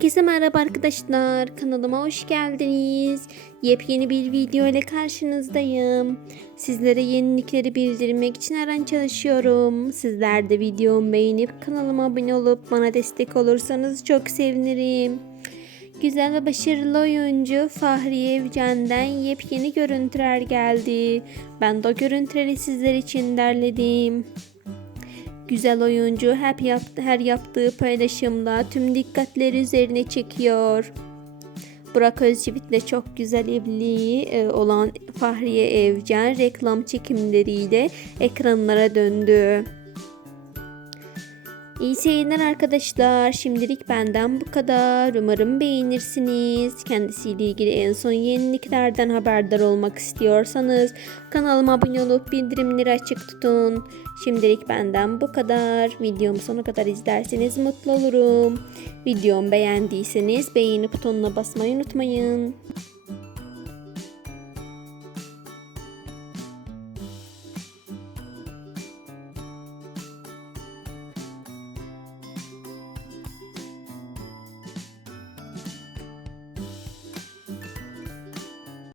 Herkese merhaba arkadaşlar. Kanalıma hoş geldiniz. Yepyeni bir video ile karşınızdayım. Sizlere yenilikleri bildirmek için her an çalışıyorum. Sizler de videomu beğenip kanalıma abone olup bana destek olursanız çok sevinirim. Güzel ve başarılı oyuncu Fahriye Evcen'den yepyeni görüntüler geldi. Ben de o görüntüleri sizler için derledim. Güzel oyuncu hep yaptı, her yaptığı paylaşımda tüm dikkatleri üzerine çekiyor. Burak Özçivit'le çok güzel evliliği e, olan Fahriye Evcen reklam çekimleriyle ekranlara döndü. İyi seyirler arkadaşlar. Şimdilik benden bu kadar. Umarım beğenirsiniz. Kendisiyle ilgili en son yeniliklerden haberdar olmak istiyorsanız kanalıma abone olup bildirimleri açık tutun. Şimdilik benden bu kadar. Videomu sona kadar izlerseniz mutlu olurum. Videomu beğendiyseniz beğeni butonuna basmayı unutmayın.